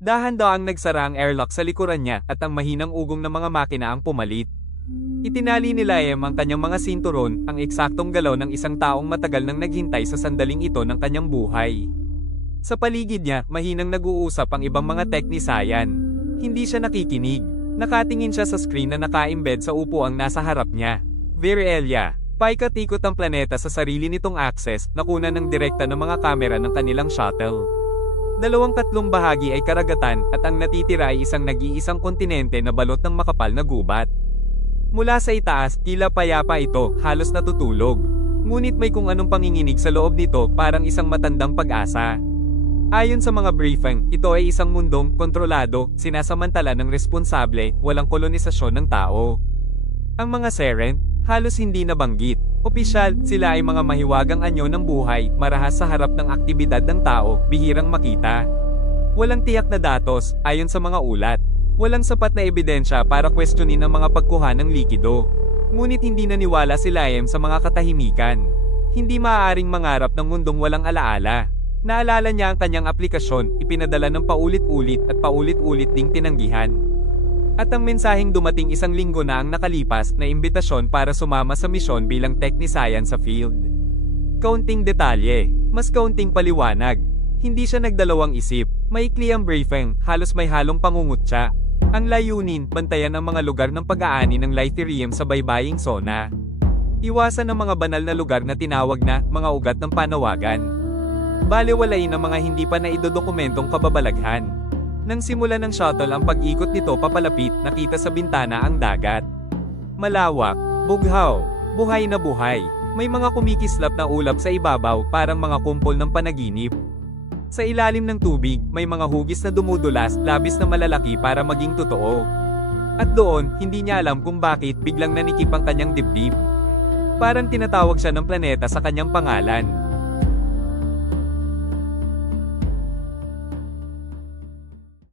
Dahan-daang nagsara ang airlock sa likuran niya at ang mahinang ugong ng mga makina ang pumalit. Itinali ni Liam ang kanyang mga sinturon, ang eksaktong galaw ng isang taong matagal nang naghintay sa sandaling ito ng kanyang buhay. Sa paligid niya, mahinang nag-uusap ang ibang mga teknisayan. Hindi siya nakikinig. Nakatingin siya sa screen na naka-embed sa upuang nasa harap niya. Virelia, paikot-ikot ang planeta sa sarili nitong access, nakuna ng direkta ng mga kamera ng kanilang shuttle. Dalawang tatlong bahagi ay karagatan at ang natitira ay isang nag-iisang kontinente na balot ng makapal na gubat. Mula sa itaas, tila payapa ito, halos natutulog. Ngunit may kung anong panginginig sa loob nito parang isang matandang pag-asa. Ayon sa mga briefing, ito ay isang mundong kontrolado, sinasamantala ng responsable, walang kolonisasyon ng tao. Ang mga Seren, halos hindi nabanggit. Opisyal, sila ay mga mahiwagang anyo ng buhay, marahas sa harap ng aktibidad ng tao, bihirang makita. Walang tiyak na datos, ayon sa mga ulat. Walang sapat na ebidensya para questionin ang mga pagkuha ng likido. Ngunit hindi naniwala si Laem sa mga katahimikan. Hindi maaaring mangarap ng mundong walang alaala. Naalala niya ang kanyang aplikasyon, ipinadala ng paulit-ulit at paulit-ulit ding tinanggihan. At ang mensaheng dumating isang linggo na ang nakalipas na imbitasyon para sumama sa misyon bilang teknisayan sa field. Kaunting detalye, mas kaunting paliwanag. Hindi siya nagdalawang isip, maikli ang briefing, halos may halong pangungutya. Ang layunin, bantayan ang mga lugar ng pag-aani ng Lythirium sa baybaying zona. Iwasan ang mga banal na lugar na tinawag na mga ugat ng panawagan. Balewalain ang mga hindi pa naidodokumentong kababalaghan. Nang simula ng shuttle ang pag-ikot nito papalapit, nakita sa bintana ang dagat. Malawak, bughaw, buhay na buhay. May mga kumikislap na ulap sa ibabaw parang mga kumpol ng panaginip. Sa ilalim ng tubig, may mga hugis na dumudulas, labis na malalaki para maging totoo. At doon, hindi niya alam kung bakit biglang nanikip ang kanyang dibdib. Parang tinatawag siya ng planeta sa kanyang pangalan.